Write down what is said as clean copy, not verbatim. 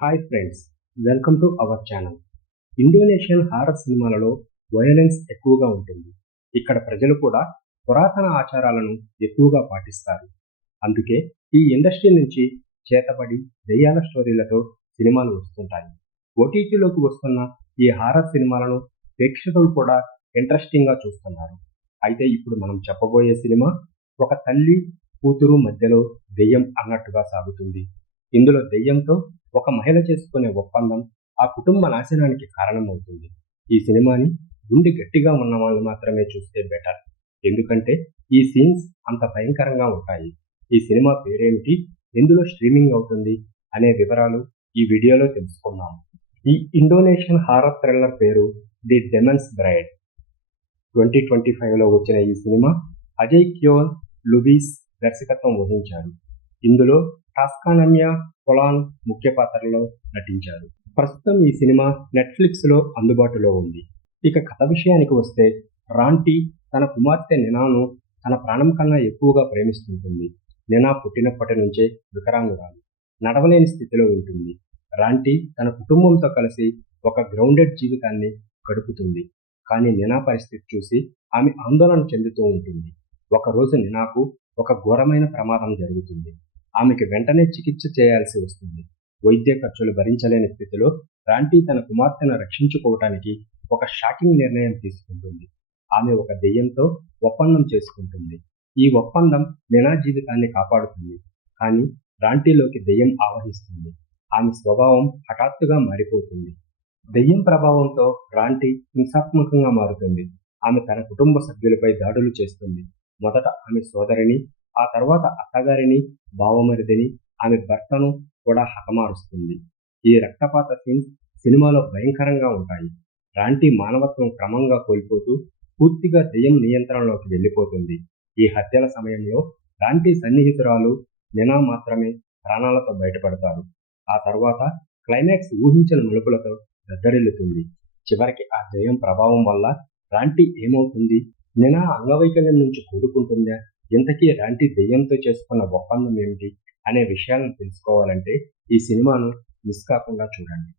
Hi friends, welcome to our channel. Indonesian horror సినిమాలలో violence ఎక్కువగా ఉంటుంది. ఇక్కడ ప్రజలు కూడా పురాతన ఆచారాలను ఎక్కువగా పాటిస్తారు. అందుకే ఈ ఇండస్ట్రీ నుంచి చేతబడి దెయ్యాల స్టోరీలతో సినిమాలు వస్తుంటాయి. ఓటీటీలోకి వస్తున్న ఈ హారర్ సినిమాలను ప్రేక్షకులు కూడా ఇంట్రెస్టింగ్గా చూస్తున్నారు. అయితే ఇప్పుడు మనం చెప్పబోయే సినిమా ఒక తల్లి కూతురు మధ్యలో దెయ్యం అన్నట్టుగా సాగుతుంది. ఇందులో దెయ్యంతో ఒక మహిళ చేసుకునే ఒప్పందం ఆ కుటుంబ నాశనానికి కారణమవుతుంది. ఈ సినిమాని గుండె గట్టిగా ఉన్న వాళ్ళు మాత్రమే చూస్తే బెటర్. ఎందుకంటే ఈ సీన్స్ అంత భయంకరంగా ఉంటాయి. ఈ సినిమా పేరేమిటి, ఎందులో స్ట్రీమింగ్ అవుతుంది అనే వివరాలు ఈ వీడియోలో తెలుసుకుందాం. ఈ ఇండోనేషియన్ హారర్ థ్రిల్లర్ పేరు ది డెమన్స్ బ్రైడ్. 2025లో వచ్చిన ఈ సినిమా అజయ్ క్యోన్ లుబీస్ దర్శకత్వం వహించారు. ఇందులో టాస్కానమ్యా పొలాన్ ముఖ్య పాత్రలో నటించారు. ప్రస్తుతం ఈ సినిమా నెట్ఫ్లిక్స్లో అందుబాటులో ఉంది. ఇక కథ విషయానికి వస్తే, రాంటీ తన కుమార్తె నినాను తన ప్రాణం కన్నా ఎక్కువగా ప్రేమిస్తుంటుంది. నినా పుట్టినప్పటి నుంచే వికలాంగురాలు, నడవలేని స్థితిలో ఉంటుంది. రాంటీ తన కుటుంబంతో కలిసి ఒక గ్రౌండెడ్ జీవితాన్ని గడుపుతుంది. కానీ నినా పరిస్థితి చూసి ఆమె ఆందోళన చెందుతూ ఉంటుంది. ఒకరోజు నినాకు ఒక ఘోరమైన ప్రమాదం జరుగుతుంది. ఆమెకి వెంటనే చికిత్స చేయాల్సి వస్తుంది. వైద్య ఖర్చులు భరించలేని స్థితిలో రాంటీ తన కుమార్తెను రక్షించుకోవటానికి ఒక షాకింగ్ నిర్ణయం తీసుకుంటుంది. ఆమె ఒక దెయ్యంతో ఒప్పందం చేసుకుంటుంది. ఈ ఒప్పందం నినా జీవితాన్ని కాపాడుతుంది. కానీ రాంటీలోకి దెయ్యం ఆవహిస్తుంది. ఆమె స్వభావం హఠాత్తుగా మారిపోతుంది. దెయ్యం ప్రభావంతో రాంటీ హింసాత్మకంగా మారుతుంది. ఆమె తన కుటుంబ సభ్యులపై దాడులు చేస్తుంది. మొదట ఆమె సోదరిని, ఆ తర్వాత అత్తగారిని, బావమరిదిని, ఆమె భర్తను కూడా హతమారుస్తుంది. ఈ రక్తపాత సీన్స్ సినిమాలో భయంకరంగా ఉంటాయి. రాంటీ మానవత్వం క్రమంగా కోల్పోతూ పూర్తిగా దెయ్యం నియంత్రణలోకి వెళ్ళిపోతుంది. ఈ హత్యల సమయంలో రాంటీ సన్నిహితురాలు నినా మాత్రమే ప్రాణాలతో బయటపడతారు. ఆ తర్వాత క్లైమాక్స్ ఊహించిన మలుపులతో దద్దరిల్లుతుంది. చివరికి ఆ దెయ్యం ప్రభావం వల్ల రాంటీ ఏమవుతుంది, నినా అంగవైకల్యం నుంచి కోలుకుంటుందా, ఇంతకీ రాంటీ దెయ్యంతో చేసుకున్న ఒప్పందం ఏమిటి అనే విషయాలను తెలుసుకోవాలంటే ఈ సినిమాను మిస్ కాకుండా చూడండి.